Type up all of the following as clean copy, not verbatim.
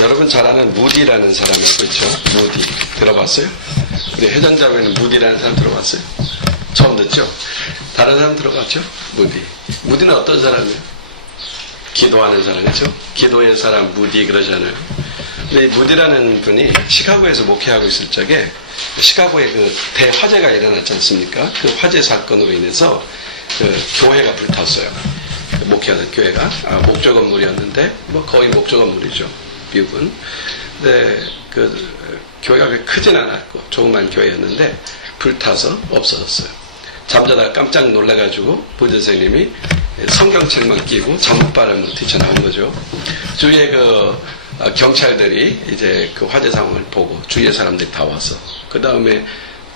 여러분 잘 아는 무디라는 사람 알고 있죠? 무디. 들어봤어요? 우리 해전자매는 무디라는 사람 들어봤어요? 처음 듣죠? 다른 사람 들어봤죠? 무디. 무디는 어떤 사람이에요? 기도하는 사람이죠? 기도의 사람 무디 그러잖아요. 근데 이 무디라는 분이 시카고에서 목회하고 있을 적에 시카고에 그 대화재가 일어났지 않습니까? 그 화재 사건으로 인해서 그 교회가 불탔어요. 목회하던 교회가 목조 건물이었는데 뭐 거의 목조 건물이죠. 미국은. 근데 그 교회가 크진 않았고 조그만 교회였는데 불타서 없어졌어요. 잠자다가 깜짝 놀라가지고 부대 선생님이 성경책만 끼고 잠옷바람으로 뛰쳐나온 거죠. 주위에 그 경찰들이 이제 그 화재 상황을 보고 주위의 사람들이 다 와서 그 다음에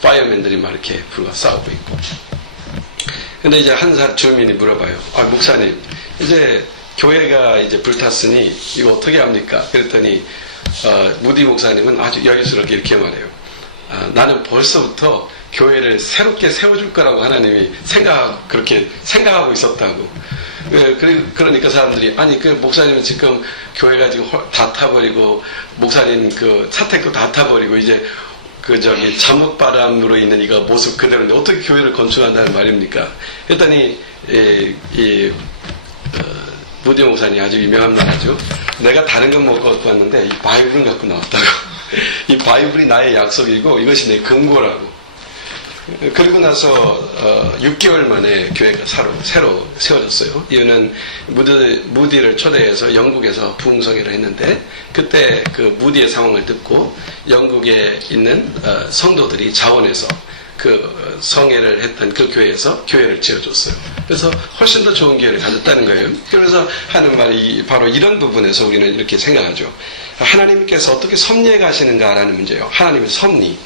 파이어맨들이 막 이렇게 불과 싸우고 있고. 근데 이제 한 주민이 물어봐요. 목사님, 이제 교회가 이제 불탔으니 이거 어떻게 합니까? 그랬더니 무디 목사님은 아주 여유스럽게 이렇게 말해요. 나는 벌써부터 교회를 새롭게 세워줄 거라고 하나님이 그렇게 생각하고 있었다고. 그러니까 사람들이 아니 그 목사님은 지금 교회가 지금 다 타버리고 목사님 그 사택도 다 타버리고 이제 잠옷바람으로 있는 이거 모습 그대로인데 어떻게 교회를 건축한다는 말입니까? 그랬더니 무디 목사님 아주 유명한 말 하죠. 내가 다른 건 못 갖고 왔는데 이 바이블은 갖고 나왔다고. 이 바이블이 나의 약속이고 이것이 내 근거라고. 그리고 나서 6개월 만에 교회가 새로 세워졌어요. 이유는 무디를 초대해서 영국에서 부흥성회를 했는데 그때 그 무디의 상황을 듣고 영국에 있는 성도들이 자원해서 그 성회를 했던 그 교회에서 교회를 지어줬어요. 그래서 훨씬 더 좋은 교회를 가졌다는 거예요. 그래서 하는 말이 바로 이런 부분에서 우리는 이렇게 생각하죠. 하나님께서 어떻게 섭리해 가시는가라는 문제예요. 하나님의 섭리.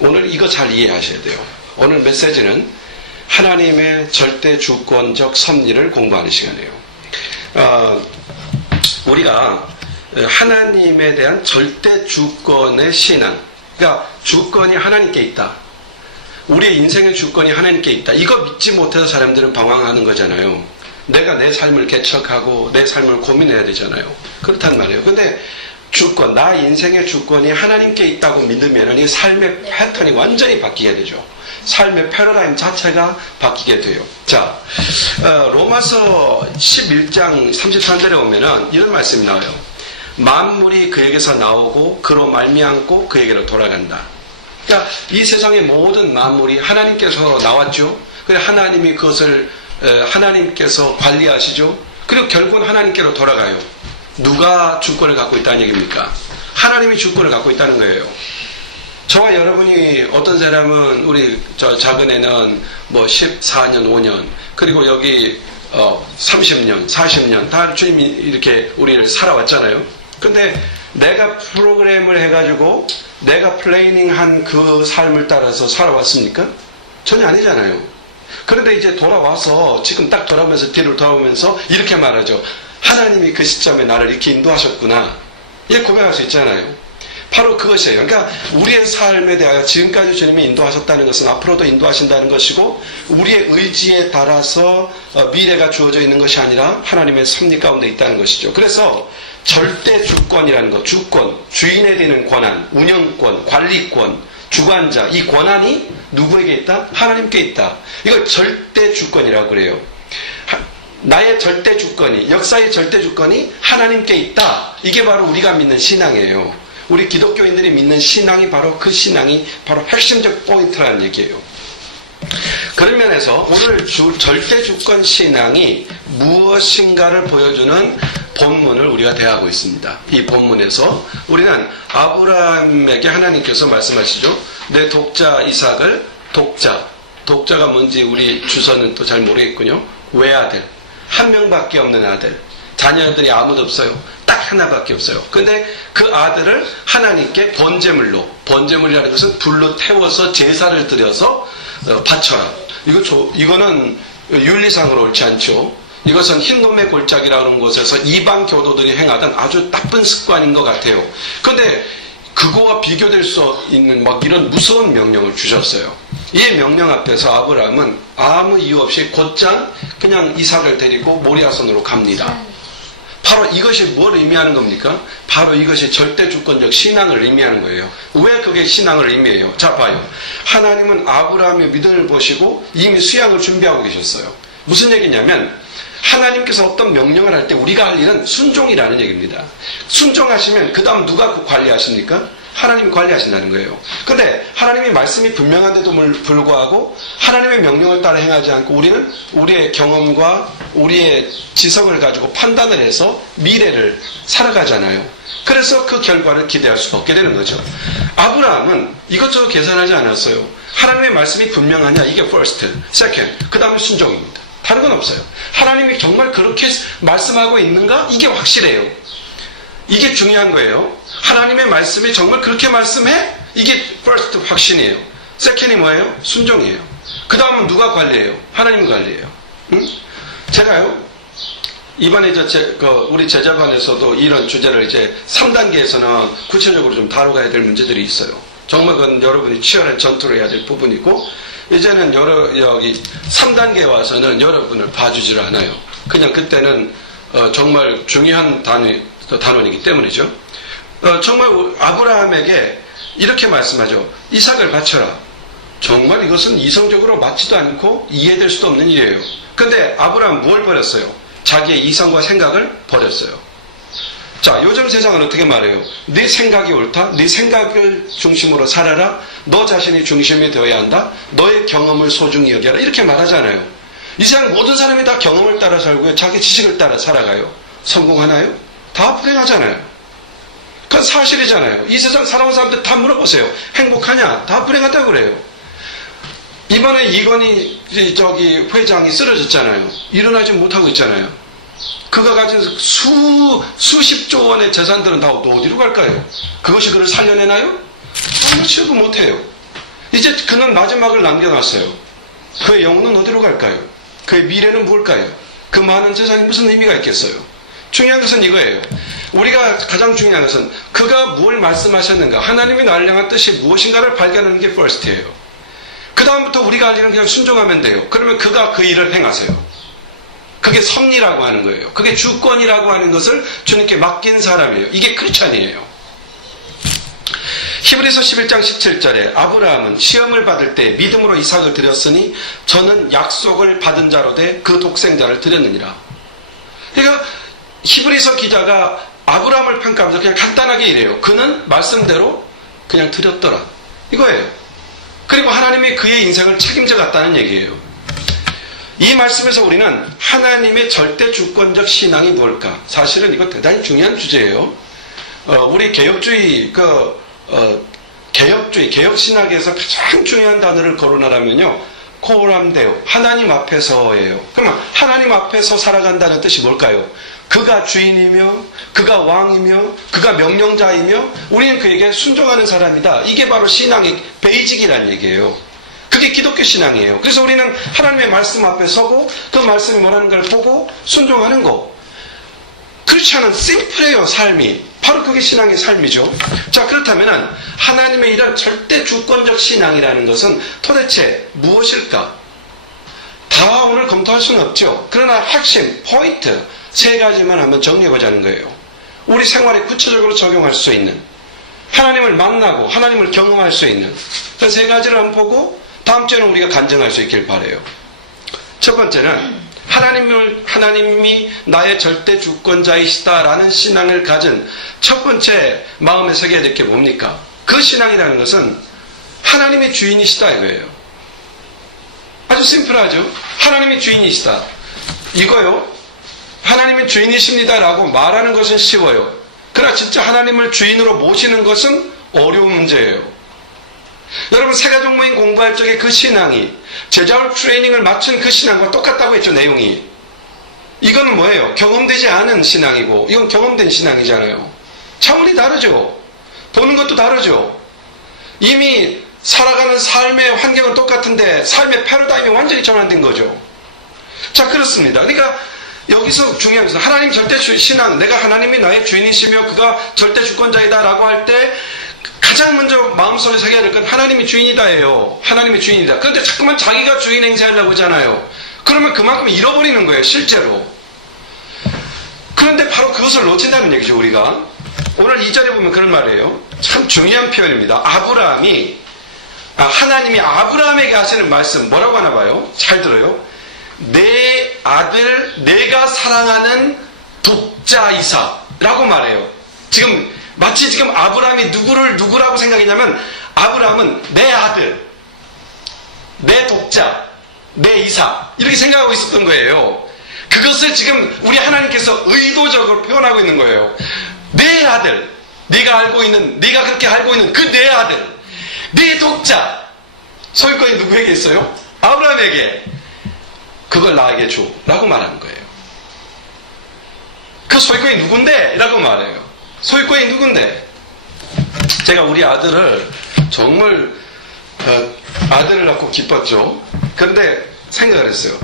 오늘 이거 잘 이해하셔야 돼요. 오늘 메시지는 하나님의 절대 주권적 섭리를 공부하는 시간이에요. 우리가 하나님에 대한 절대 주권의 신앙, 그러니까 주권이 하나님께 있다. 우리의 인생의 주권이 하나님께 있다. 이거 믿지 못해서 사람들은 방황하는 거잖아요. 내가 내 삶을 개척하고 내 삶을 고민해야 되잖아요. 그렇단 말이에요. 근데 주권, 나 인생의 주권이 하나님께 있다고 믿으면 이 삶의 패턴이 완전히 바뀌게 되죠. 삶의 패러다임 자체가 바뀌게 돼요. 자, 로마서 11장 33절에 오면은 이런 말씀이 나와요. 만물이 그에게서 나오고 그로 말미암고 그에게로 돌아간다. 그러니까 이 세상의 모든 만물이 하나님께서 나왔죠. 그래 하나님이 그것을 하나님께서 관리하시죠. 그리고 결국은 하나님께로 돌아가요. 누가 주권을 갖고 있다는 얘기입니까? 하나님이 주권을 갖고 있다는 거예요. 저와 여러분이 어떤 사람은 우리 작은 애는 뭐 14년, 5년 그리고 여기 30년, 40년 다 주님이 이렇게 우리를 살아왔잖아요. 근데 내가 프로그램을 해가지고 내가 플래닝한 그 삶을 따라서 살아왔습니까? 전혀 아니잖아요. 그런데 이제 돌아와서 지금 딱 돌아오면서 뒤로 돌아오면서 이렇게 말하죠. 하나님이 그 시점에 나를 이렇게 인도하셨구나. 이렇게 고백할 수 있잖아요. 바로 그것이에요. 그러니까 우리의 삶에 대하여 지금까지 주님이 인도하셨다는 것은 앞으로도 인도하신다는 것이고 우리의 의지에 따라서 미래가 주어져 있는 것이 아니라 하나님의 섭리 가운데 있다는 것이죠. 그래서 절대 주권이라는 것, 주권, 주인에 대한 권한, 운영권, 관리권, 주관자, 이 권한이 누구에게 있다? 하나님께 있다. 이걸 절대 주권이라고 그래요. 나의 절대 주권이, 역사의 절대 주권이 하나님께 있다. 이게 바로 우리가 믿는 신앙이에요. 우리 기독교인들이 믿는 신앙이 바로 그 신앙이 바로 핵심적 포인트라는 얘기예요. 그런 면에서 오늘 절대 주권 신앙이 무엇인가를 보여주는 본문을 우리가 대하고 있습니다. 이 본문에서 우리는 아브라함에게 하나님께서 말씀하시죠. 내 독자 이삭을 독자가 뭔지 우리 주서는 또 잘 모르겠군요. 외아들, 한 명밖에 없는 아들, 자녀들이 아무도 없어요. 딱 하나밖에 없어요. 근데 그 아들을 하나님께 번제물이라는 것은 불로 태워서 제사를 드려서 바쳐라. 이거는 윤리상으로 옳지 않죠. 이것은 흰놈의 골짜기라는 곳에서 이방 교도들이 행하던 아주 나쁜 습관인 것 같아요. 근데 그거와 비교될 수 있는 이런 무서운 명령을 주셨어요. 이 명령 앞에서 아브라함은 아무 이유 없이 곧장 그냥 이삭을 데리고 모리아산으로 갑니다. 바로 이것이 뭘 의미하는 겁니까? 바로 이것이 절대 주권적 신앙을 의미하는 거예요. 왜 그게 신앙을 의미해요? 자, 봐요. 하나님은 아브라함의 믿음을 보시고 이미 수양을 준비하고 계셨어요. 무슨 얘기냐면 하나님께서 어떤 명령을 할 때 우리가 할 일은 순종이라는 얘기입니다. 순종하시면 그 다음 누가 관리하십니까? 하나님이 관리하신다는 거예요. 근데 하나님의 말씀이 분명한데도 불구하고 하나님의 명령을 따라 행하지 않고 우리는 우리의 경험과 우리의 지성을 가지고 판단을 해서 미래를 살아가잖아요. 그래서 그 결과를 기대할 수가 없게 되는 거죠. 아브라함은 이것저것 계산하지 않았어요. 하나님의 말씀이 분명하냐? 이게 first, second, 그 다음에 순종입니다. 다른 건 없어요. 하나님이 정말 그렇게 말씀하고 있는가? 이게 확실해요. 이게 중요한 거예요. 하나님의 말씀이 정말 그렇게 말씀해? 이게 first 확신이에요. second이 뭐예요? 순종이에요. 그 다음은 누가 관리해요? 하나님이 관리해요. 응? 제가요, 이번에 우리 제자반에서도 이런 주제를 이제 3단계에서는 구체적으로 좀 다뤄가야 될 문제들이 있어요. 정말 그건 여러분이 치열한 전투를 해야 될 부분이고, 이제는 여기 3단계에 와서는 여러분을 봐주질 않아요. 그냥 그때는 정말 중요한 단원이기 때문이죠. 정말 아브라함에게 이렇게 말씀하죠. 이삭을 바쳐라. 정말 이것은 이성적으로 맞지도 않고 이해될 수도 없는 일이에요. 근데 아브라함은 뭘 버렸어요? 자기의 이성과 생각을 버렸어요. 자, 요즘 세상은 어떻게 말해요? 네 생각이 옳다? 네 생각을 중심으로 살아라? 너 자신이 중심이 되어야 한다? 너의 경험을 소중히 여겨라? 이렇게 말하잖아요. 이 세상 모든 사람이 다 경험을 따라 살고요. 자기 지식을 따라 살아가요. 성공하나요? 다 불행하잖아요. 그건 사실이잖아요. 이 세상 살아온 사람들 다 물어보세요. 행복하냐? 다 불행하다고 그래요. 이번에 이건희 회장이 쓰러졌잖아요. 일어나지 못하고 있잖아요. 그가 가진 수십조 원의 재산들은 다 어디로 갈까요? 그것이 그를 살려내나요? 아무치도 못해요. 이제 그는 마지막을 남겨놨어요. 그의 영혼은 어디로 갈까요? 그의 미래는 뭘까요? 그 많은 재산이 무슨 의미가 있겠어요? 중요한 것은 이거예요. 우리가 가장 중요한 것은 그가 뭘 말씀하셨는가, 하나님이 나를 향한 뜻이 무엇인가를 발견하는 게 first예요. 그 다음부터 우리가 할 일은 그냥 순종하면 돼요. 그러면 그가 그 일을 행하세요. 그게 섭리라고 하는 거예요. 그게 주권이라고 하는 것을 주님께 맡긴 사람이에요. 이게 크리스찬이에요. 히브리서 11장 17절에 아브라함은 시험을 받을 때 믿음으로 이삭을 드렸으니 저는 약속을 받은 자로 돼 그 독생자를 드렸느니라. 그러니까 히브리서 기자가 아브라함을 평가하면서 그냥 간단하게 이래요. 그는 말씀대로 그냥 드렸더라. 이거예요. 그리고 하나님이 그의 인생을 책임져 갔다는 얘기예요. 이 말씀에서 우리는 하나님의 절대 주권적 신앙이 뭘까? 사실은 이거 대단히 중요한 주제예요. 우리 개혁주의, 개혁신학에서 가장 중요한 단어를 거론하라면요. 코람데오, 하나님 앞에서예요. 그러면 하나님 앞에서 살아간다는 뜻이 뭘까요? 그가 주인이며, 그가 왕이며, 그가 명령자이며, 우리는 그에게 순종하는 사람이다. 이게 바로 신앙의 베이직이라는 얘기예요. 그게 기독교 신앙이에요. 그래서 우리는 하나님의 말씀 앞에 서고 그 말씀이 뭐라는 걸 보고 순종하는 거. 그렇지 않은 심플해요, 삶이. 바로 그게 신앙의 삶이죠. 자, 그렇다면 하나님의 이런 절대 주권적 신앙이라는 것은 도대체 무엇일까? 다 오늘 검토할 수는 없죠. 그러나 핵심, 포인트 3가지만 한번 정리해보자는 거예요. 우리 생활에 구체적으로 적용할 수 있는, 하나님을 만나고 하나님을 경험할 수 있는 그 3가지를 한번 보고 다음 주에는 우리가 간증할 수 있길 바라요. 첫 번째는 하나님이 나의 절대 주권자이시다라는 신앙을 가진 첫 번째 마음에 새겨야 될 게 뭡니까? 그 신앙이라는 것은 하나님의 주인이시다 이거예요. 아주 심플하죠? 하나님이 주인이시다. 이거요. 하나님이 주인이십니다라고 말하는 것은 쉬워요. 그러나 진짜 하나님을 주인으로 모시는 것은 어려운 문제예요. 여러분 세가족모임 공부할 적에 그 신앙이 제자업 트레이닝을 마친 그 신앙과 똑같다고 했죠. 내용이. 이건 뭐예요? 경험되지 않은 신앙이고 이건 경험된 신앙이잖아요. 차원이 다르죠. 보는 것도 다르죠. 이미 살아가는 삶의 환경은 똑같은데 삶의 패러다임이 완전히 전환된 거죠. 자, 그렇습니다. 그러니까 여기서 중요한 것은 하나님 절대 신앙, 내가 하나님이 나의 주인이시며 그가 절대 주권자이다라고 할 때 가장 먼저 마음속에 새겨야 될 건 하나님이 주인이다예요. 하나님이 주인이다. 그런데 자꾸만 자기가 주인 행세하려고 하잖아요. 그러면 그만큼 잃어버리는 거예요. 실제로. 그 그런데 바로 그것을 놓친다는 얘기죠, 우리가. 오늘 2절에 보면 그런 말이에요. 참 중요한 표현입니다. 하나님이 아브라함에게 하시는 말씀 뭐라고 하나 봐요? 잘 들어요. 내 아들, 내가 사랑하는 독자 이삭라고 말해요. 마치 지금 아브라함이 누구라고 생각했냐면, 아브라함은 내 아들, 내 독자, 내 이삭, 이렇게 생각하고 있었던 거예요. 그것을 지금 우리 하나님께서 의도적으로 표현하고 있는 거예요. 내 아들, 네가 그렇게 알고 있는 그 내 아들, 네 독자, 소유권이 누구에게 있어요? 아브라함에게. 그걸 나에게 줘 라고 말하는 거예요. 그 소유권이 누군데? 라고 말해요. 소유권이 누군데? 제가 우리 아들을 정말 아들을 낳고 기뻤죠. 그런데 생각을 했어요.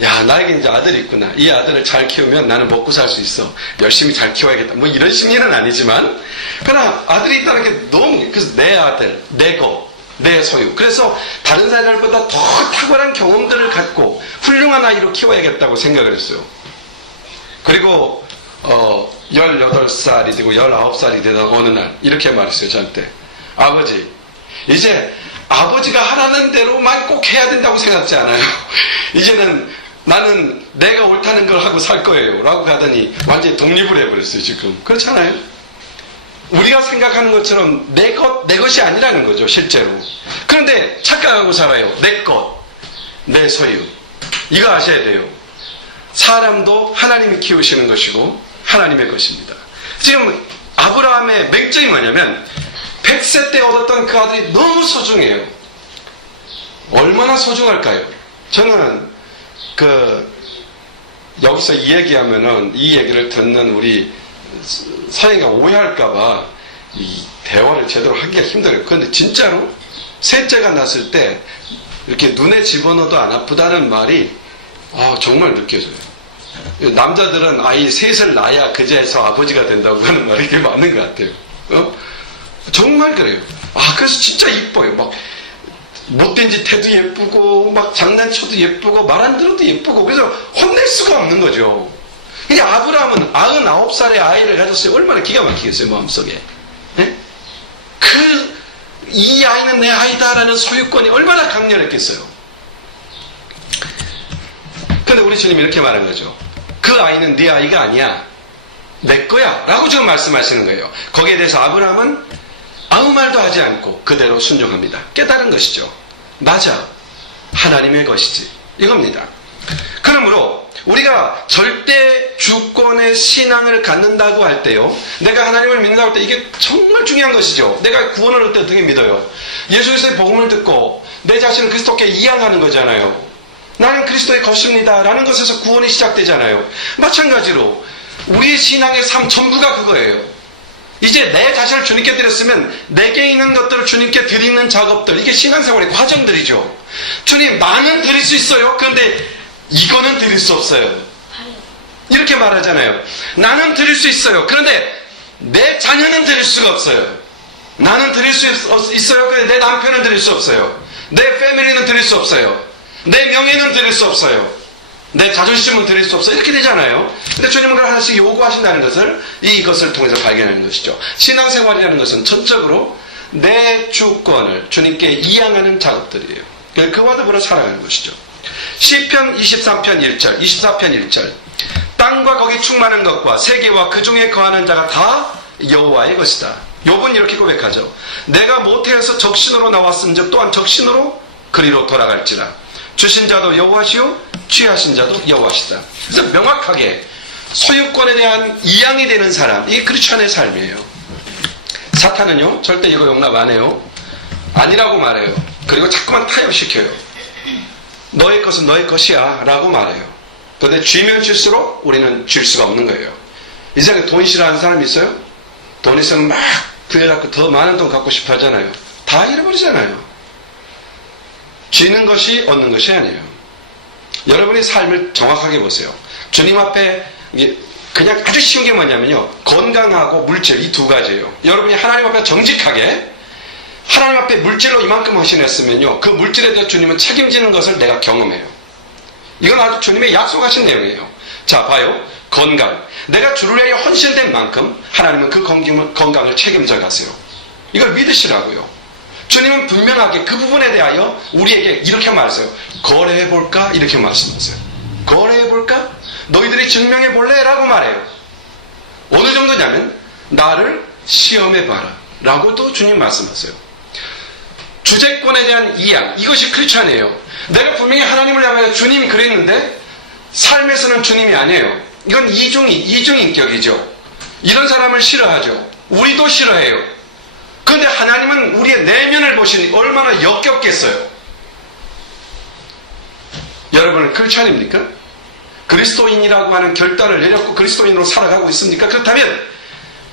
야, 나에게 이제 아들이 있구나. 이 아들을 잘 키우면 나는 먹고 살 수 있어. 열심히 잘 키워야겠다. 뭐 이런 심리는 아니지만, 그러나 아들이 있다는 게 너무, 그래서 내 아들, 내 소유. 그래서 다른 사람들보다 더 탁월한 경험들을 갖고 훌륭한 아이로 키워야겠다고 생각을 했어요. 그리고 18살이 되고 19살이 되던 어느 날 이렇게 말했어요, 저한테. 아버지, 이제 아버지가 하라는 대로만 꼭 해야 된다고 생각하지 않아요. 이제는 나는 내가 옳다는 걸 하고 살 거예요 라고 하더니 완전히 독립을 해버렸어요. 지금 그렇잖아요. 우리가 생각하는 것처럼 내 것이 아니라는 거죠, 실제로. 그런데 착각하고 살아요. 내 것, 내 소유. 이거 아셔야 돼요. 사람도 하나님이 키우시는 것이고 하나님의 것입니다. 지금 아브라함의 맹점이 뭐냐면 100세 때 얻었던 그 아들이 너무 소중해요. 얼마나 소중할까요? 저는 여기서 이 얘기하면은 이 얘기를 듣는 우리 사회가 오해할까봐 이 대화를 제대로 하기가 힘들어요. 그런데 진짜로 셋째가 났을 때 이렇게 눈에 집어넣어도 안 아프다는 말이 정말 느껴져요. 남자들은 아이 셋을 낳아야 그제서 아버지가 된다고 하는 말이 이게 맞는 것 같아요. 정말 그래요. 그래서 진짜 이뻐요. 막 못된 짓 해도 예쁘고, 막 장난쳐도 예쁘고, 말 안 들어도 예쁘고, 그래서 혼낼 수가 없는 거죠. 근데 아브라함은 99살의 아이를 가졌어요. 얼마나 기가 막히겠어요, 마음속에. 네? 이 아이는 내 아이다라는 소유권이 얼마나 강렬했겠어요. 근데 우리 주님이 이렇게 말한 거죠. 그 아이는 네 아이가 아니야. 내 거야. 라고 지금 말씀하시는 거예요. 거기에 대해서 아브라함은 아무 말도 하지 않고 그대로 순종합니다. 깨달은 것이죠. 맞아. 하나님의 것이지. 이겁니다. 그러므로 우리가 절대 주권의 신앙을 갖는다고 할 때요. 내가 하나님을 믿는다고 할 때 이게 정말 중요한 것이죠. 내가 구원을 얻을 때 어떻게 믿어요? 예수 그리스도의 복음을 듣고 내 자신을 그리스도께 이양하는 거잖아요. 나는 그리스도의 것입니다 라는 것에서 구원이 시작되잖아요. 마찬가지로 우리 신앙의 삶 전부가 그거예요. 이제 내 자신을 주님께 드렸으면 내게 있는 것들을 주님께 드리는 작업들, 이게 신앙생활의 과정들이죠. 주님, 나는 드릴 수 있어요. 그런데 이거는 드릴 수 없어요. 이렇게 말하잖아요. 나는 드릴 수 있어요. 그런데 내 자녀는 드릴 수가 없어요. 나는 드릴 수 있어요. 그런데 내 남편은 드릴 수 없어요. 내 패밀리는 드릴 수 없어요. 내 명예는 드릴 수 없어요. 내 자존심은 드릴 수 없어요. 이렇게 되잖아요. 근데 주님은 그걸 하나씩 요구하신다는 것을 이것을 통해서 발견하는 것이죠. 신앙생활이라는 것은 전적으로 내 주권을 주님께 이양하는 작업들이에요. 그와 더불어 살아가는 것이죠. 시편 23편 1절, 24편 1절. 땅과 거기 충만한 것과 세계와 그 중에 거하는 자가 다 여호와의 것이다. 욥은 이렇게 고백하죠. 내가 모태에서 적신으로 나왔은즉 또한 적신으로 그리로 돌아갈지라. 주신 자도 여호와시요 취하신 자도 여호와시다. 그래서 명확하게 소유권에 대한 이양이 되는 사람, 이게 크리스천의 삶이에요. 사탄은요 절대 이거 용납 안 해요. 아니라고 말해요. 그리고 자꾸만 타협시켜요. 너의 것은 너의 것이야 라고 말해요. 그런데 쥐면 쥘수록 우리는 쥘 수가 없는 거예요. 이 세상에 돈 싫어하는 사람 있어요? 돈 있으면 막 구해갖고 더 많은 돈 갖고 싶어 하잖아요. 다 잃어버리잖아요. 쥐는 것이 얻는 것이 아니에요. 여러분이 삶을 정확하게 보세요. 주님 앞에 그냥 아주 쉬운 게 뭐냐면요, 건강하고 물질, 이 두 가지예요. 여러분이 하나님 앞에 정직하게 하나님 앞에 물질로 이만큼 헌신했으면요, 그 물질에 대해 주님은 책임지는 것을 내가 경험해요. 이건 아주 주님의 약속하신 내용이에요. 자, 봐요. 건강. 내가 주를 위하여 헌신된 만큼 하나님은 그 건강을 책임져 가세요. 이걸 믿으시라고요. 주님은 분명하게 그 부분에 대하여 우리에게 이렇게 말하세요. 거래해볼까? 이렇게 말씀하세요. 거래해볼까? 너희들이 증명해볼래? 라고 말해요. 어느 정도냐면 나를 시험해봐라 라고 또 주님 말씀하세요. 주제권에 대한 이양, 이것이 크리스찬이에요. 내가 분명히 하나님을 향하여 주님이 그랬는데 삶에서는 주님이 아니에요. 이건 이중인격이죠. 이런 사람을 싫어하죠. 우리도 싫어해요. 그런데 하나님은 우리의 내면을 보시니 얼마나 역겹겠어요. 여러분은 크리스찬입니까? 그리스도인이라고 하는 결단을 내렸고 그리스도인으로 살아가고 있습니까? 그렇다면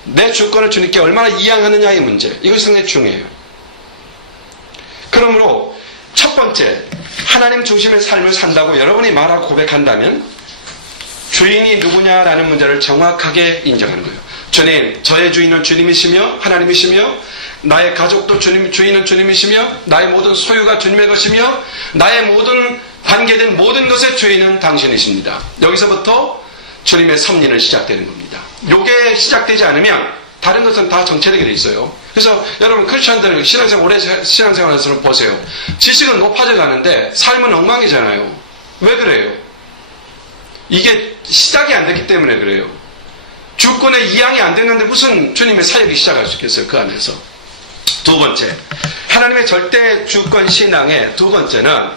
내 주권을 주님께 얼마나 이양하느냐의 문제, 이것이 상당히 중요해요. 그러므로 첫 번째, 하나님 중심의 삶을 산다고 여러분이 말하고 고백한다면 주인이 누구냐라는 문제를 정확하게 인정하는 거예요. 주님, 저의 주인은 주님이시며 하나님이시며 나의 가족도 주인은 주님이시며 나의 모든 소유가 주님의 것이며 나의 모든 관계된 모든 것의 주인은 당신이십니다. 여기서부터 주님의 섭리는 시작되는 겁니다. 이게 시작되지 않으면 다른 것은 다 정체되게 돼 있어요. 그래서 여러분 크리스천들 오래 신앙생활에서 보세요. 지식은 높아져 가는데 삶은 엉망이잖아요. 왜 그래요? 이게 시작이 안 됐기 때문에 그래요. 주권의 이양이 안 됐는데 무슨 주님의 사역이 시작할 수 있겠어요, 그 안에서. 두 번째, 하나님의 절대 주권 신앙의 두 번째는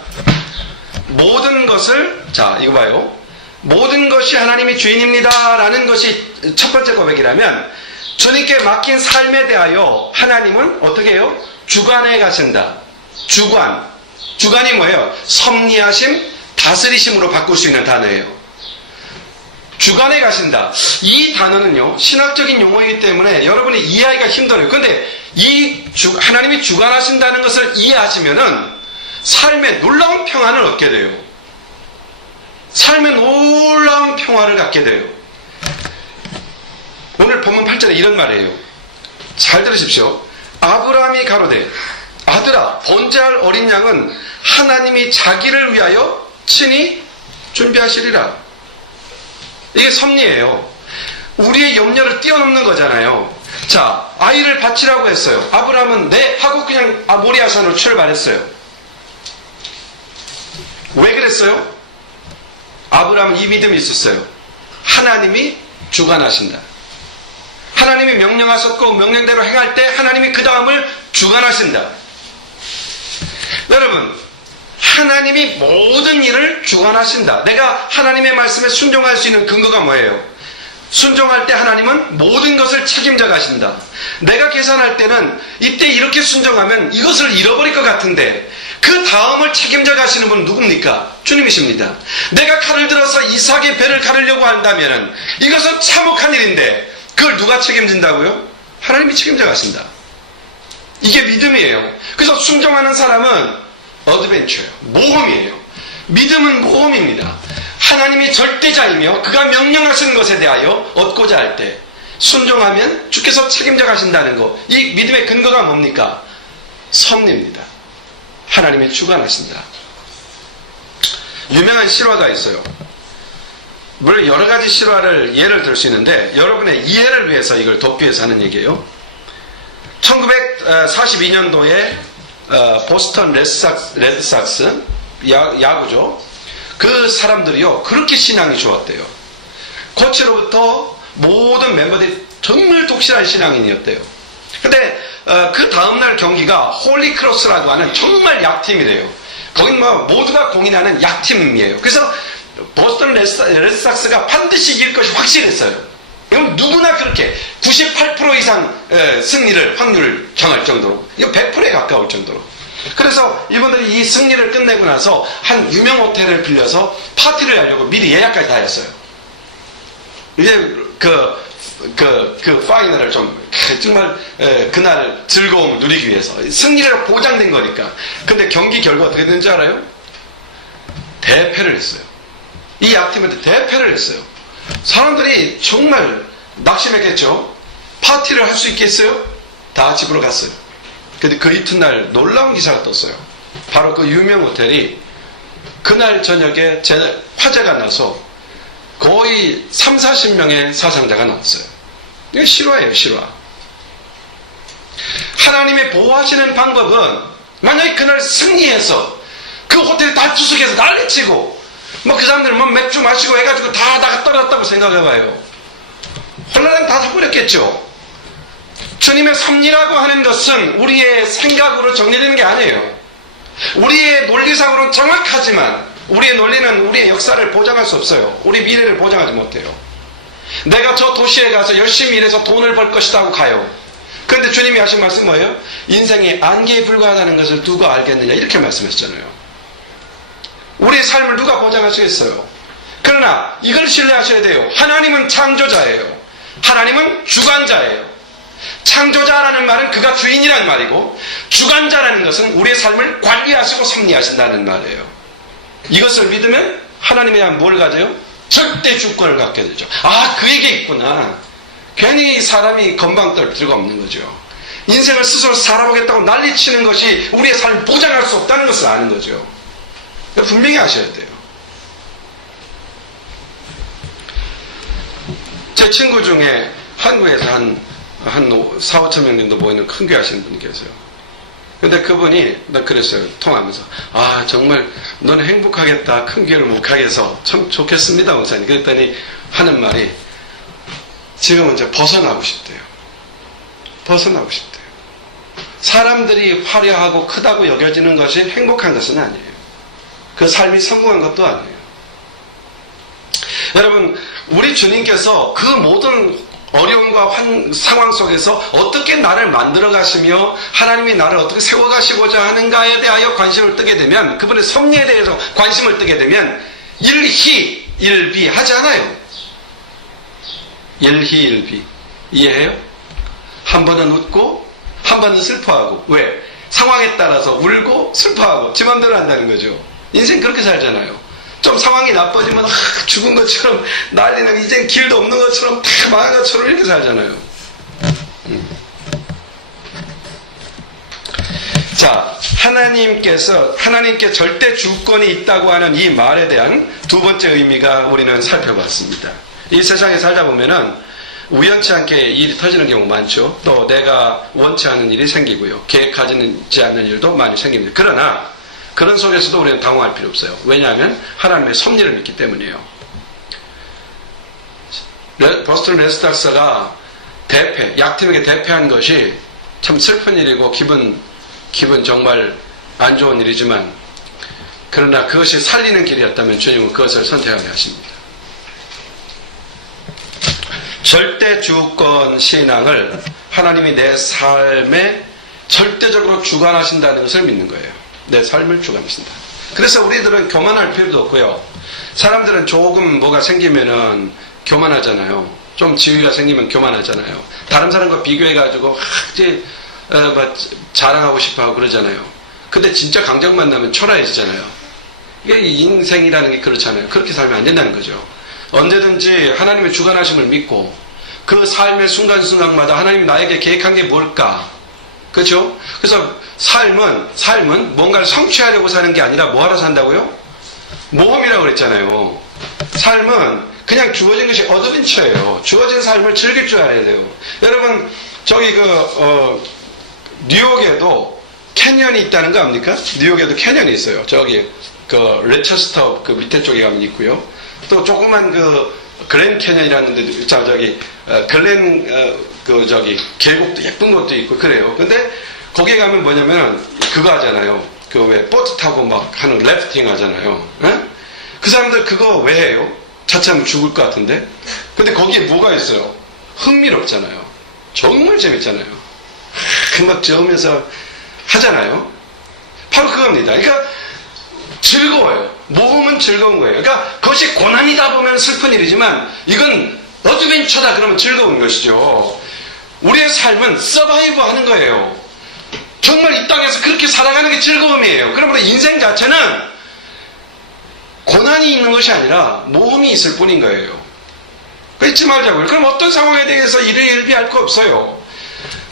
모든 것을, 자, 이거 봐요. 모든 것이 하나님이 주인입니다 라는 것이 첫 번째 고백이라면 주님께 맡긴 삶에 대하여 하나님은 어떻게 해요? 주관해 가신다. 주관이 뭐예요? 섭리하심, 다스리심으로 바꿀 수 있는 단어예요. 주관해 가신다. 이 단어는요, 신학적인 용어이기 때문에 여러분이 이해하기가 힘들어요. 그런데 하나님이 주관하신다는 것을 이해하시면은 삶의 놀라운 평안을 얻게 돼요. 삶의 놀라운 평화를 갖게 돼요. 오늘 본문 8절에 이런 말이에요. 잘 들으십시오. 아브라함이 가로되 아들아, 번제할 어린 양은 하나님이 자기를 위하여 친히 준비하시리라. 이게 섭리예요. 우리의 염려를 뛰어넘는 거잖아요. 자, 아이를 바치라고 했어요. 아브라함은 네 하고 그냥 모리아산으로 출발했어요. 왜 그랬어요? 아브라함은 이 믿음이 있었어요. 하나님이 주관하신다. 하나님이 명령하셨고 명령대로 행할 때 하나님이 그 다음을 주관하신다. 여러분, 하나님이 모든 일을 주관하신다. 내가 하나님의 말씀에 순종할 수 있는 근거가 뭐예요? 순종할 때 하나님은 모든 것을 책임져 가신다. 내가 계산할 때는 이때 이렇게 순종하면 이것을 잃어버릴 것 같은데 그 다음을 책임져 가시는 분은 누굽니까? 주님이십니다. 내가 칼을 들어서 이삭의 배를 가르려고 한다면 이것은 참혹한 일인데 그걸 누가 책임진다고요? 하나님이 책임져 가신다. 이게 믿음이에요. 그래서 순종하는 사람은 어드벤처예요. 모험이에요. 믿음은 모험입니다. 하나님이 절대자이며 그가 명령하시는 것에 대하여 얻고자 할 때 순종하면 주께서 책임져 가신다는 것. 이 믿음의 근거가 뭡니까? 섭리입니다. 하나님이 주관하신다. 유명한 실화가 있어요. 물론 여러 가지 실화를 예를 들 수 있는데 여러분의 이해를 위해서 이걸 돕기 위해서 하는 얘기예요. 1942년도에 보스턴 레드삭스 야구죠. 그 사람들이요, 그렇게 신앙이 좋았대요. 코치로부터 모든 멤버들이 정말 독실한 신앙인이었대요. 근데 그 다음날 경기가 홀리크로스라고 하는 정말 약팀이래요. 거긴 뭐 모두가 공인하는 약팀이에요. 그래서 보스턴 레드삭스가 반드시 이길 것이 확실했어요. 이건 누구나 그렇게 98% 이상 승리를 확률을 정할 정도로, 이거 100%에 가까울 정도로. 그래서 이분들이 이 승리를 끝내고 나서 한 유명 호텔을 빌려서 파티를 하려고 미리 예약까지 다 했어요. 이제 그 파이널을 좀 정말 그날 즐거움을 누리기 위해서 승리를 보장된 거니까. 근데 경기 결과 어떻게 됐는지 알아요? 대패를 했어요. 이 약팀한테 대패를 했어요. 사람들이 정말 낙심했겠죠. 파티를 할 수 있겠어요? 다 집으로 갔어요. 근데 그 이튿날 놀라운 기사가 떴어요. 바로 그 유명 호텔이 그날 저녁에 화재가 나서 거의 3, 40명의 사상자가 나왔어요. 이거 실화예요, 실화. 하나님의 보호하시는 방법은 만약에 그날 승리해서 그 호텔 다 투숙해서 난리치고 그 사람들 맥주 마시고 해가지고 다 나가 떨어졌다고 생각해봐요. 혼란은 다 사버렸겠죠. 주님의 섭리라고 하는 것은 우리의 생각으로 정리되는 게 아니에요. 우리의 논리상으로는 정확하지만 우리의 논리는 우리의 역사를 보장할 수 없어요. 우리 미래를 보장하지 못해요. 내가 저 도시에 가서 열심히 일해서 돈을 벌 것이다 하고 가요. 그런데 주님이 하신 말씀 뭐예요? 인생이 안개에 불과하다는 것을 누가 알겠느냐 이렇게 말씀하셨잖아요. 우리의 삶을 누가 보장하시겠어요? 그러나 이걸 신뢰하셔야 돼요. 하나님은 창조자예요. 하나님은 주관자예요. 창조자라는 말은 그가 주인이라는 말이고 주관자라는 것은 우리의 삶을 관리하시고 섭리하신다는 말이에요. 이것을 믿으면 하나님에 대한 뭘 가져요? 절대 주권을 갖게 되죠. 아, 그 얘기 있구나. 괜히 사람이 건방 떨 필요가 없는 거죠. 인생을 스스로 살아보겠다고 난리치는 것이 우리의 삶을 보장할 수 없다는 것을 아는 거죠. 분명히 아셔야 돼요. 제 친구 중에 한국에서 한 4, 5천 명 정도 모이는 큰 교회 하시는 분이 계세요. 근데 그분이 그랬어요. 통하면서 아 정말 너는 행복하겠다. 큰 교회를 못 가겠어. 참 좋겠습니다 목사님. 그랬더니 하는 말이 지금은 이제 벗어나고 싶대요. 벗어나고 싶대요. 사람들이 화려하고 크다고 여겨지는 것이 행복한 것은 아니에요. 그 삶이 성공한 것도 아니에요. 여러분 우리 주님께서 그 모든 어려움과 상황 속에서 어떻게 나를 만들어 가시며 하나님이 나를 어떻게 세워 가시고자 하는가에 대하여 관심을 뜨게 되면 그분의 섭리에 대해서 관심을 뜨게 되면 일희 일비 하지 않아요. 일희 일비 이해해요? 한 번은 웃고 한 번은 슬퍼하고 왜? 상황에 따라서 울고 슬퍼하고 지 맘대로 한다는 거죠. 인생 그렇게 살잖아요. 좀 상황이 나빠지면 죽은 것처럼 난리나고 이젠 길도 없는 것처럼 다 망한 것처럼 이렇게 살잖아요. 자, 하나님께 절대 주권이 있다고 하는 이 말에 대한 두 번째 의미가 우리는 살펴봤습니다. 이 세상에 살다 보면은 우연치 않게 일이 터지는 경우 많죠. 또 내가 원치 않은 일이 생기고요. 계획하지 않는 일도 많이 생깁니다. 그러나 그런 속에서도 우리는 당황할 필요 없어요. 왜냐하면 하나님의 섭리를 믿기 때문이에요. 버스턴 레스닥스가 약팀에게 대패한 것이 참 슬픈 일이고 기분 정말 안 좋은 일이지만 그러나 그것이 살리는 길이었다면 주님은 그것을 선택하게 하십니다. 절대 주권 신앙을 하나님이 내 삶에 절대적으로 주관하신다는 것을 믿는 거예요. 내 삶을 주관하신다. 그래서 우리들은 교만할 필요도 없고요. 사람들은 조금 뭐가 생기면은 교만하잖아요. 좀 지위가 생기면 교만하잖아요. 다른 사람과 비교해가지고 자랑하고 싶어하고 그러잖아요. 근데 진짜 강적 만나면 초라해지잖아요. 이게 인생이라는 게 그렇잖아요. 그렇게 살면 안 된다는 거죠. 언제든지 하나님의 주관하심을 믿고 그 삶의 순간순간마다 하나님이 나에게 계획한 게 뭘까? 그렇죠? 그래서 삶은 뭔가를 성취하려고 사는 게 아니라 뭐하러 산다고요? 모험이라고 그랬잖아요. 삶은 그냥 주어진 것이 어드벤처예요. 주어진 삶을 즐길 줄 알아야 돼요. 여러분 저기 뉴욕에도 캐년이 있다는 거 압니까? 뉴욕에도 캐년이 있어요. 저기 레처스터 그 밑에 쪽에 가면 있고요. 또 조그만 글렌 캐년이라는 데도 계곡도 예쁜 것도 있고 그래요. 근데 거기에 가면 뭐냐면 그거 하잖아요. 왜 보트 타고 막 하는 래프팅 하잖아요. 에? 그 사람들 그거 왜 해요? 자칫하면 죽을 것 같은데. 근데 거기에 뭐가 있어요? 흥미롭잖아요. 정말 재밌잖아요. 막 저으면서 하잖아요. 바로 그겁니다. 그러니까 즐거워요. 모험은 즐거운 거예요. 그러니까 그것이 고난이다 보면 슬픈 일이지만 이건 어드벤처다 그러면 즐거운 것이죠. 우리의 삶은 서바이브 하는 거예요. 정말 이 땅에서 그렇게 살아가는 게 즐거움이에요. 그러므로 인생 자체는 고난이 있는 것이 아니라 모험이 있을 뿐인 거예요. 잊지 말자고요. 그럼 어떤 상황에 대해서 일비할 거 없어요.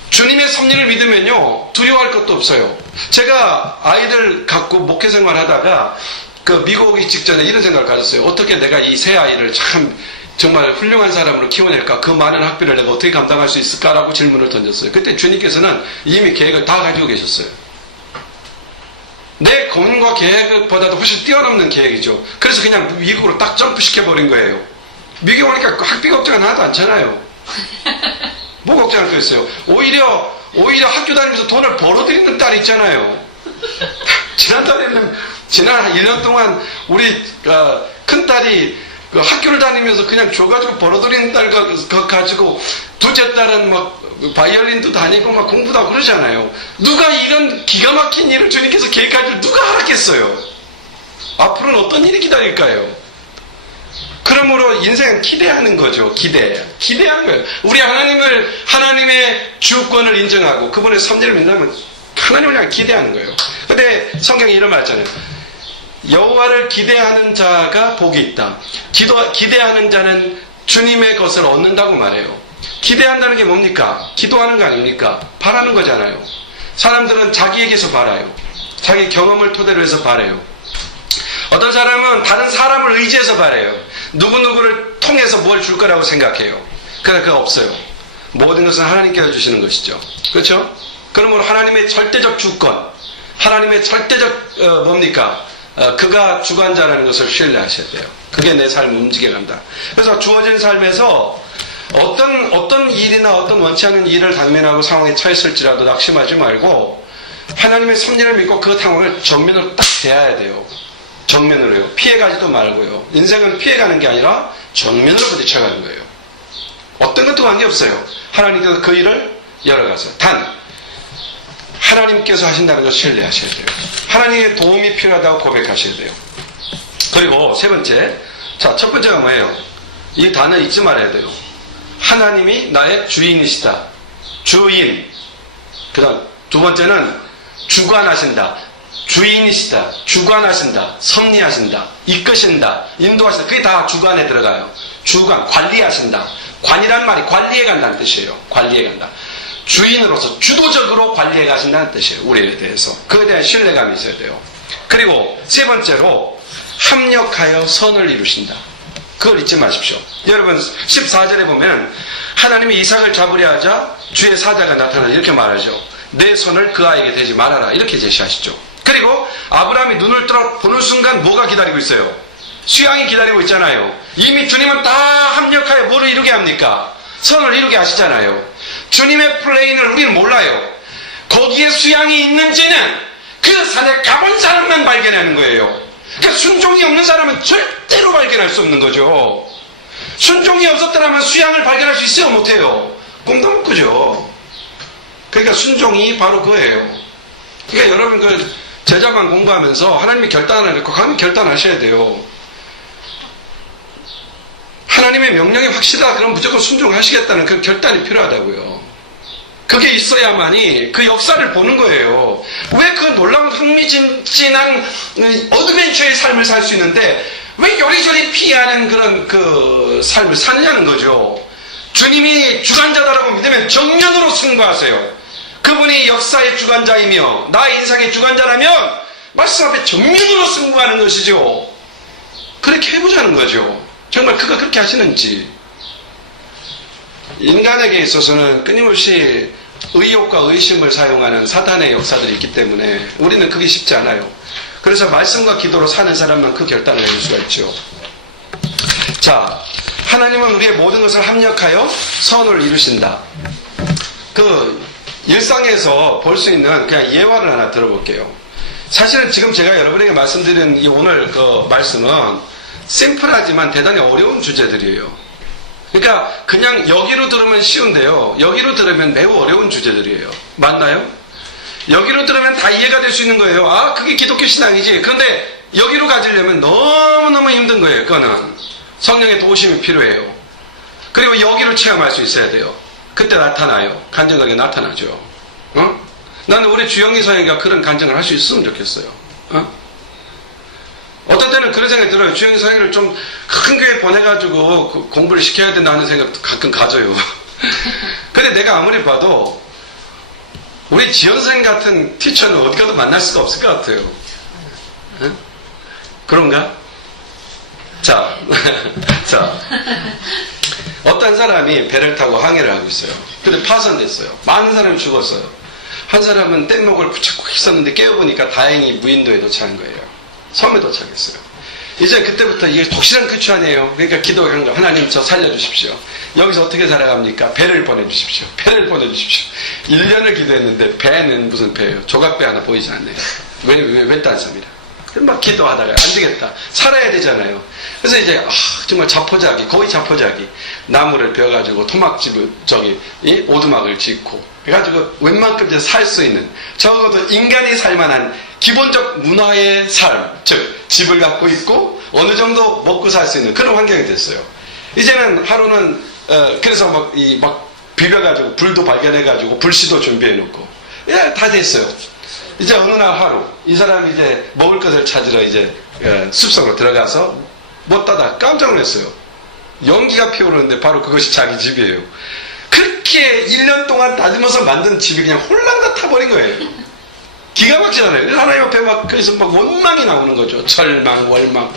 주님의 섭리를 믿으면요 두려워할 것도 없어요. 제가 아이들 갖고 목회 생활 하다가 그 미국 오기 직전에 이런 생각을 가졌어요. 어떻게 내가 이 세 아이를 참 정말 훌륭한 사람으로 키워낼까? 그 많은 학비를 내가 어떻게 감당할 수 있을까라고 질문을 던졌어요. 그때 주님께서는 이미 계획을 다 가지고 계셨어요. 내 고민과 계획보다도 훨씬 뛰어넘는 계획이죠. 그래서 그냥 미국으로 딱 점프시켜버린 거예요. 미국에 오니까 학비 걱정은 하나도 않잖아요. 뭐 걱정할 거 있어요? 오히려 학교 다니면서 돈을 벌어들이는 딸이 있잖아요. 지난 한 1년 동안 우리 큰딸이 그 학교를 다니면서 그냥 줘가지고 벌어들이는 딸 가지고 둘째 딸은 뭐 바이올린도 다니고 막 공부도 하고 그러잖아요. 누가 이런 기가 막힌 일을 주님께서 계획할 줄 누가 알았겠어요? 앞으로는 어떤 일이 기다릴까요? 그러므로 인생은 기대하는 거죠. 기대하는 거예요. 우리 하나님의 주권을 인정하고 그분의 섭리를 믿는다면 하나님을 향해 기대하는 거예요. 근데 성경에 이런 말 있잖아요. 여호와를 기대하는 자가 복이 있다. 기대하는 자는 주님의 것을 얻는다고 말해요. 기대한다는 게 뭡니까? 기도하는 거 아닙니까? 바라는 거잖아요. 사람들은 자기에게서 바라요. 자기 경험을 토대로 해서 바라요. 어떤 사람은 다른 사람을 의지해서 바라요. 누구누구를 통해서 뭘 줄 거라고 생각해요. 그러나 그거 없어요. 모든 것은 하나님께서 주시는 것이죠. 그렇죠? 그러므로 하나님의 절대적 주권, 하나님의 절대적 뭡니까? 그가 주관자라는 것을 신뢰하셔야 돼요. 그게 내 삶을 움직여간다. 그래서 주어진 삶에서 어떤 일이나 어떤 원치 않는 일을 당면하고 상황에 처했을지라도 낙심하지 말고 하나님의 섭리를 믿고 그 상황을 정면으로 딱 대해야 돼요. 정면으로요. 피해가지도 말고요. 인생은 피해가는 게 아니라 정면으로 부딪혀가는 거예요. 어떤 것도 관계없어요. 하나님께서 그 일을 열어가세요. 단 하나님께서 하신다는 걸 신뢰하셔야 돼요. 하나님의 도움이 필요하다고 고백하셔야 돼요. 그리고 세 번째, 첫 번째가 뭐예요? 이 단어 잊지 말아야 돼요. 하나님이 나의 주인이시다. 주인. 그 다음 두 번째는 주관하신다. 주인이시다. 주관하신다. 섭리하신다. 이끄신다. 인도하신다. 그게 다 주관에 들어가요. 주관, 관리하신다. 관이란 말이 관리해 간다는 뜻이에요. 관리해 간다. 주인으로서 주도적으로 관리해 가신다는 뜻이에요. 우리에 대해서. 그에 대한 신뢰감이 있어야 돼요. 그리고 세 번째로 합력하여 선을 이루신다. 그걸 잊지 마십시오. 여러분 14절에 보면 하나님이 이삭을 잡으려 하자 주의 사자가 나타나 이렇게 말하죠. 내 손을 그 아이에게 대지 말아라. 이렇게 제시하시죠. 그리고 아브라함이 눈을 떠 보는 순간 뭐가 기다리고 있어요? 수양이 기다리고 있잖아요. 이미 주님은 다 합력하여 뭐를 이루게 합니까? 선을 이루게 하시잖아요. 주님의 플레인을 우리는 몰라요. 거기에 수양이 있는지는 그 산에 가본 사람만 발견하는 거예요. 그러니까 순종이 없는 사람은 절대로 발견할 수 없는 거죠. 순종이 없었더라면 수양을 발견할 수 있어요? 못해요? 꿈도 못 꾸죠. 그러니까 순종이 바로 그거예요. 그러니까 여러분 그 제자만 공부하면서 하나님이 결단을 했고 하나님 결단하셔야 돼요. 하나님의 명령이 확실하다 그럼 무조건 순종하시겠다는 그 결단이 필요하다고요. 그게 있어야만이 그 역사를 보는 거예요. 왜 그 놀라운 흥미진진한 어드벤처의 삶을 살 수 있는데 왜 요리조리 피하는 그런 그 삶을 사느냐는 거죠. 주님이 주관자다라고 믿으면 정면으로 승부하세요. 그분이 역사의 주관자이며 나의 인생의 주관자라면 말씀 앞에 정면으로 승부하는 것이죠. 그렇게 해보자는 거죠. 정말 그가 그렇게 하시는지. 인간에게 있어서는 끊임없이 의욕과 의심을 사용하는 사단의 역사들이 있기 때문에 우리는 그게 쉽지 않아요. 그래서 말씀과 기도로 사는 사람만 그 결단을 해줄 수가 있죠. 자, 하나님은 우리의 모든 것을 합력하여 선을 이루신다. 그 일상에서 볼 수 있는 그냥 예화를 하나 들어볼게요. 사실은 지금 제가 여러분에게 말씀드린 이 오늘 그 말씀은 심플하지만 대단히 어려운 주제들이에요. 그러니까 그냥 여기로 들으면 쉬운데요. 여기로 들으면 매우 어려운 주제들이에요. 맞나요? 여기로 들으면 다 이해가 될 수 있는 거예요. 아, 그게 기독교 신앙이지. 그런데 여기로 가지려면 너무너무 힘든 거예요. 그거는 성령의 도우심이 필요해요. 그리고 여기를 체험할 수 있어야 돼요. 그때 나타나요. 간증하게 나타나죠. 나는 우리 주영이 선생님과 그런 간증을 할 수 있으면 좋겠어요. 어떤 때는 그런 생각이 들어요. 주영이 선생님을 좀 큰 교회 보내가지고 공부를 시켜야 된다 하는 생각도 가끔 가져요. 근데 내가 아무리 봐도 우리 지연 선생님 같은 티처는 어디 가도 만날 수가 없을 것 같아요. 그런가? 자, 자, 어떤 사람이 배를 타고 항해를 하고 있어요. 근데 파손됐어요. 많은 사람이 죽었어요. 한 사람은 뗏목을 붙잡고 있었는데 깨어보니까 다행히 무인도에 도착한 거예요. 섬에 도착했어요. 이제 그때부터 이게 독실한 그 아니에요. 그러니까 기도한 거. 하나님 저 살려주십시오. 여기서 어떻게 살아갑니까? 배를 보내주십시오. 배를 보내주십시오. 1년을 기도했는데 배는 무슨 배예요? 조각배 하나 보이지 않네요. 왜 딴섭니다. 막 기도하다가 안 되겠다. 살아야 되잖아요. 그래서 이제 정말 자포자기, 거의 자포자기 나무를 베어가지고 토막집을 오두막을 짓고 해가지고 웬만큼 이제 살 수 있는 적어도 인간이 살만한 기본적 문화의 삶, 즉 집을 갖고 있고 어느 정도 먹고 살 수 있는 그런 환경이 됐어요. 이제는 하루는 그래서 막 비벼가지고 불도 발견해가지고 불씨도 준비해놓고 다 됐어요. 이제 어느 날 하루 이 사람이 이제 먹을 것을 찾으러 이제 숲속으로 들어가서 못다다 깜짝 놀랐어요. 연기가 피어오르는데 바로 그것이 자기 집이에요. 그렇게 1년 동안 다듬어서 만든 집이 그냥 홀랑다 타버린 거예요. 기가 막히잖아요. 하나님 앞에 막 그래서 막 원망이 나오는 거죠. 절망, 월망.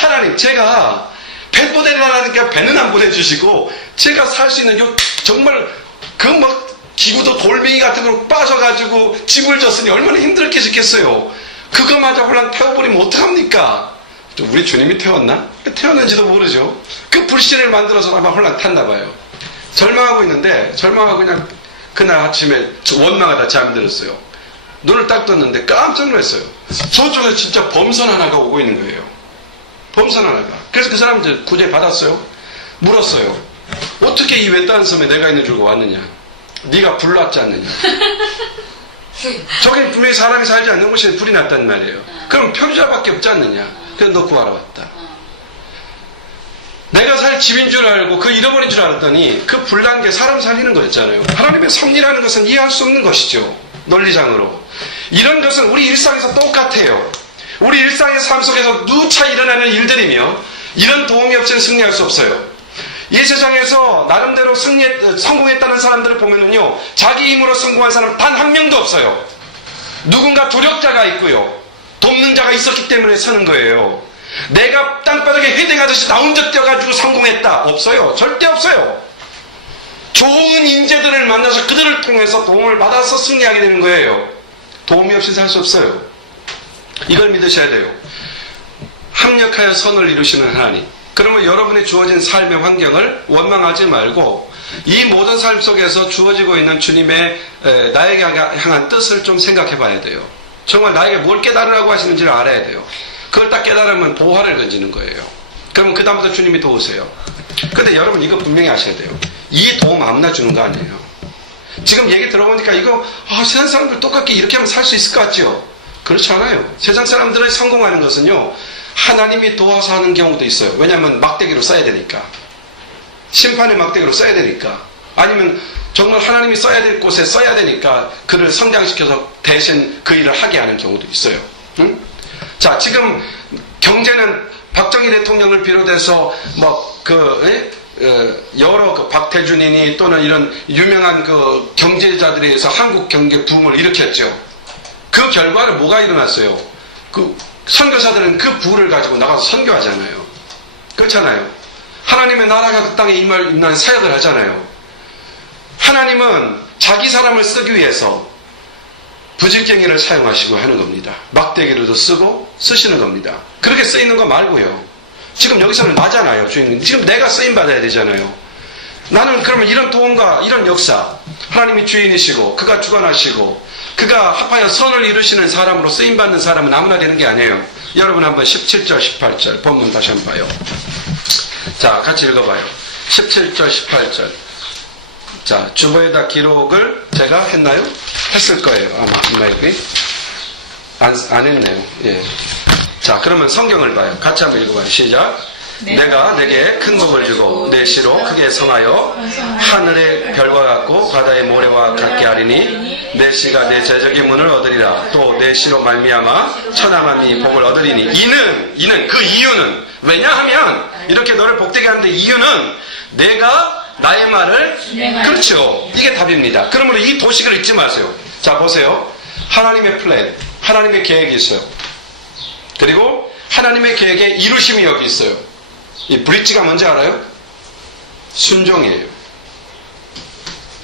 하나님, 제가 배 보내라니까 배는 안 보내주시고 제가 살 수 있는 정말 그 막 기구도 돌멩이 같은 걸 빠져가지고 집을 졌으니 얼마나 힘들게 죽겠어요. 그거마저 홀랑 태워버리면 어떡합니까? 우리 주님이 태웠나? 태웠는지도 모르죠. 그 불씨를 만들어서 아마 홀랑 탔나 봐요. 절망하고 있는데 절망하고 그냥 그날 아침에 원망하다 잠들었어요. 눈을 딱 떴는데 깜짝 놀랐어요. 저쪽에 진짜 범선 하나가 오고 있는 거예요. 범선 하나가. 그래서 그 사람 이제 구제 받았어요. 물었어요. 어떻게 이 외딴 섬에 내가 있는 줄 알고 왔느냐? 네가 불났지 않느냐? 저긴 분명히 사람이 살지 않는 곳에 불이 났단 말이에요. 그럼 표류자밖에 없지 않느냐? 그래서 너 구하러 왔다. 내가 살 집인 줄 알고 그 잃어버린 줄 알았더니 그 불난 게 사람 살리는 거였잖아요. 하나님의 섭리라는 것은 이해할 수 없는 것이죠. 논리상으로. 이런 것은 우리 일상에서 똑같아요. 우리 일상의 삶 속에서 누차 일어나는 일들이며 이런 도움이 없이는 승리할 수 없어요. 이 세상에서 나름대로 성공했다는 사람들을 보면은요, 자기 힘으로 성공한 사람 단 한 명도 없어요. 누군가 조력자가 있고요, 돕는 자가 있었기 때문에 서는 거예요. 내가 땅바닥에 헤딩하듯이 나 혼자 뛰어가지고 성공했다. 없어요. 절대 없어요. 좋은 인재들을 만나서 그들을 통해서 도움을 받아서 승리하게 되는 거예요. 도움이 없이 살 수 없어요. 이걸 믿으셔야 돼요. 합력하여 선을 이루시는 하나님. 그러면 여러분이 주어진 삶의 환경을 원망하지 말고 이 모든 삶 속에서 주어지고 있는 주님의 나에게 향한 뜻을 좀 생각해 봐야 돼요. 정말 나에게 뭘 깨달으라고 하시는지를 알아야 돼요. 그걸 딱 깨달으면 보화를 던지는 거예요. 그러면 그 다음부터 주님이 도우세요. 근데 여러분 이거 분명히 아셔야 돼요. 이 도움 아무나 주는 거 아니에요. 지금 얘기 들어보니까 이거 세상 사람들 똑같게 이렇게 하면 살 수 있을 것 같죠? 그렇지 않아요. 세상 사람들이 성공하는 것은요, 하나님이 도와서 하는 경우도 있어요. 왜냐하면 막대기로 써야 되니까. 심판의 막대기로 써야 되니까. 아니면 정말 하나님이 써야 될 곳에 써야 되니까 그를 성장시켜서 대신 그 일을 하게 하는 경우도 있어요. 응? 자, 지금 경제는 박정희 대통령을 비롯해서 여러 박태준이니 또는 이런 유명한 그 경제자들에 의해서 한국 경제 붐을 일으켰죠. 그 결과는 뭐가 일어났어요? 그 선교사들은 그 부를 가지고 나가서 선교하잖아요. 그렇잖아요. 하나님의 나라가 그 땅에 임하는 사역을 하잖아요. 하나님은 자기 사람을 쓰기 위해서 부질갱이를 사용하시고 하는 겁니다. 막대기로도 쓰고 쓰시는 겁니다. 그렇게 쓰이는 거 말고요. 지금 여기서는 나잖아요, 주인님. 지금 내가 쓰임 받아야 되잖아요. 나는 그러면 이런 도움과 이런 역사, 하나님이 주인이시고 그가 주관하시고 그가 합하여 선을 이루시는 사람으로 쓰임받는 사람은 아무나 되는 게 아니에요. 여러분 한번 17절 18절 본문 다시 한번 봐요. 자, 같이 읽어봐요. 17절 18절. 자, 주보에다 기록을 제가 했나요? 했을 거예요. 아마 여기 안 했네요. 예. 자, 그러면 성경을 봐요. 같이 한번 읽어봐요. 시작. 내가 내게 큰 복을 주고 내 시로 크게 성하여 하늘의 별과 같고 바다의 모래와 같게 하리니 내 시가 내 제적의 문을 얻으리라. 또 내 시로 말미암아 천하만이 복을 얻으리니 이는 그 이유는 왜냐하면 이렇게 너를 복되게 하는데 이유는 내가 나의 말을 그렇죠. 이게 답입니다. 그러므로 이 도식을 잊지 마세요. 자, 보세요. 하나님의 플랜, 하나님의 계획이 있어요. 그리고 하나님의 계획에 이루심이 여기 있어요. 이 브릿지가 뭔지 알아요? 순종이에요.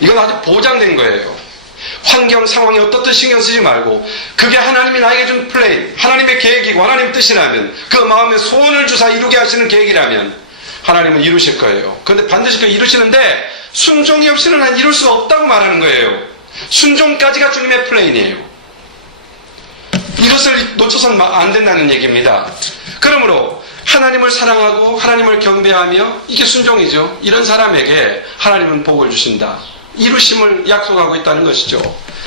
이건 아주 보장된 거예요. 환경 상황이 어떻든 신경 쓰지 말고 그게 하나님이 나에게 준 플레이, 하나님의 계획이고 하나님 뜻이라면, 그 마음에 소원을 주사 이루게 하시는 계획이라면 하나님은 이루실 거예요. 그런데 반드시 그 이루시는데 순종이 없이는 난 이룰 수가 없다고 말하는 거예요. 순종까지가 주님의 플레인이에요. 이것을 놓쳐서는 안 된다는 얘기입니다. 그러므로 하나님을 사랑하고 하나님을 경배하며, 이게 순종이죠. 이런 사람에게 하나님은 복을 주신다. 이루심을 약속하고 있다는 것이죠.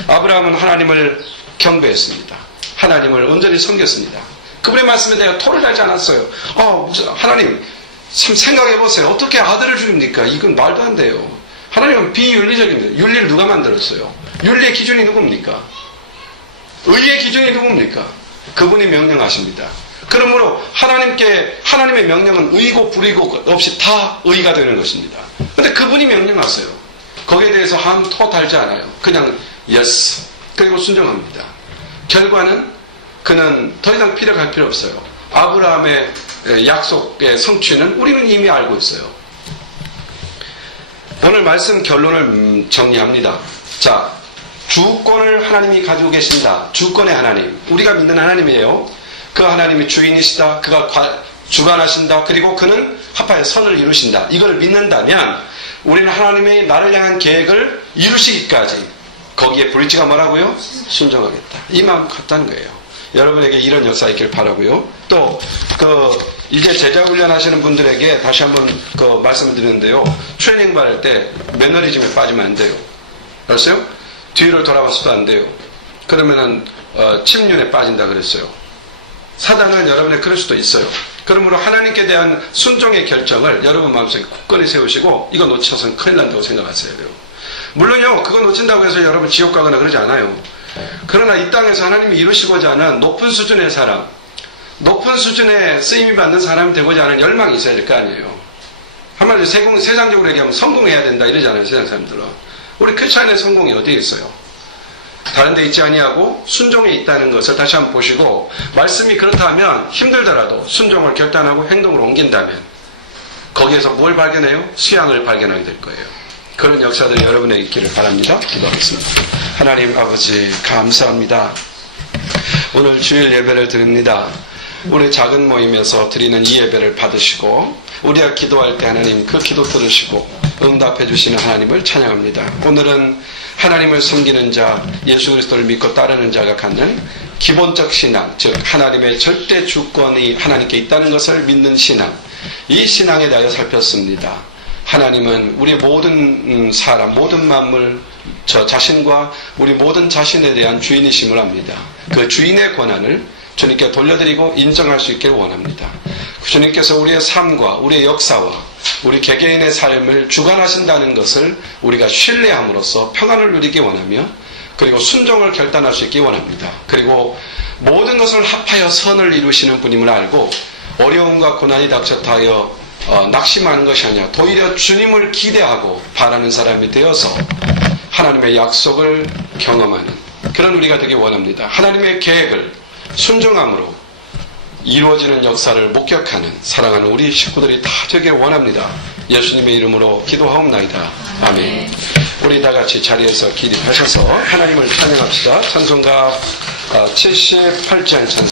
아브라함은 하나님을 경배했습니다. 하나님을 온전히 섬겼습니다. 그분의 말씀에 대해 토를 달지 않았어요. 하나님 참 생각해보세요. 어떻게 아들을 주립니까? 이건 말도 안 돼요. 하나님은 비윤리적입니다. 윤리를 누가 만들었어요? 윤리의 기준이 누굽니까? 의의 기준이 누굽니까? 그분이 명령하십니다. 그러므로 하나님의 명령은 의고 불의고 없이 다 의가 되는 것입니다. 그런데 그분이 명령하세요. 거기에 대해서 토 달지 않아요. 그냥 yes. 그리고 순종합니다. 결과는 그는 더 이상 피력할 필요 없어요. 아브라함의 약속의 성취는 우리는 이미 알고 있어요. 오늘 말씀 결론을 정리합니다. 자, 주권을 하나님이 가지고 계신다. 주권의 하나님. 우리가 믿는 하나님이에요. 그 하나님이 주인이시다. 그가 주관하신다. 그리고 그는 합하여 선을 이루신다. 이걸 믿는다면 우리는 하나님의 나를 향한 계획을 이루시기까지, 거기에 브릿지가 뭐라고요? 순종하겠다. 이 마음 같다는 거예요. 여러분에게 이런 역사 있기를 바라고요. 또 이제 제자 훈련 하시는 분들에게 다시 한번 말씀을 드리는데요. 트레이닝 받을 때 매너리즘에 빠지면 안 돼요. 알았어요? 뒤를 돌아봐서도 안 돼요. 그러면은 침륜에 빠진다 그랬어요. 사단은 여러분의 그럴 수도 있어요. 그러므로 하나님께 대한 순종의 결정을 여러분 마음속에 굳건히 세우시고, 이거 놓쳐서는 큰일 난다고 생각하셔야 돼요. 물론요, 그거 놓친다고 해서 여러분 지옥 가거나 그러지 않아요. 그러나 이 땅에서 하나님이 이루시고자 하는 높은 수준의 사람, 높은 수준의 쓰임이 받는 사람이 되고자 하는 열망이 있어야 될 거 아니에요. 한마디로 세상적으로 얘기하면 성공해야 된다 이러잖아요, 세상 사람들은. 우리 크리스찬의 성공이 어디에 있어요? 다른 데 있지 아니하고 순종에 있다는 것을 다시 한번 보시고, 말씀이 그렇다면 힘들더라도 순종을 결단하고 행동으로 옮긴다면 거기에서 뭘 발견해요? 수양을 발견하게 될 거예요. 그런 역사들이 여러분에게 있기를 바랍니다. 기도하겠습니다. 하나님 아버지 감사합니다. 오늘 주일 예배를 드립니다. 우리 작은 모임에서 드리는 이 예배를 받으시고 우리가 기도할 때 하나님 그 기도 들으시고 응답해 주시는 하나님을 찬양합니다. 오늘은 하나님을 섬기는 자, 예수 그리스도를 믿고 따르는 자가 갖는 기본적 신앙, 즉 하나님의 절대 주권이 하나님께 있다는 것을 믿는 신앙, 이 신앙에 대하여 살폈습니다. 하나님은 우리 모든 사람, 모든 만물, 저 자신과 우리 모든 자신에 대한 주인이심을 압니다. 그 주인의 권한을 주님께 돌려드리고 인정할 수 있기를 원합니다. 주님께서 우리의 삶과 우리의 역사와 우리 개개인의 삶을 주관하신다는 것을 우리가 신뢰함으로써 평안을 누리기 원하며, 그리고 순종을 결단할 수 있기 원합니다. 그리고 모든 것을 합하여 선을 이루시는 분임을 알고 어려움과 고난이 닥쳤다 하여 낙심하는 것이 아니라 도리어 주님을 기대하고 바라는 사람이 되어서 하나님의 약속을 경험하는 그런 우리가 되기 원합니다. 하나님의 계획을 순종함으로 이루어지는 역사를 목격하는 사랑하는 우리 식구들이 다 되길 원합니다. 예수님의 이름으로 기도하옵나이다. 아멘. 우리 다 같이 자리에서 기립하셔서 하나님을 찬양합시다. 찬송가 78장 찬송.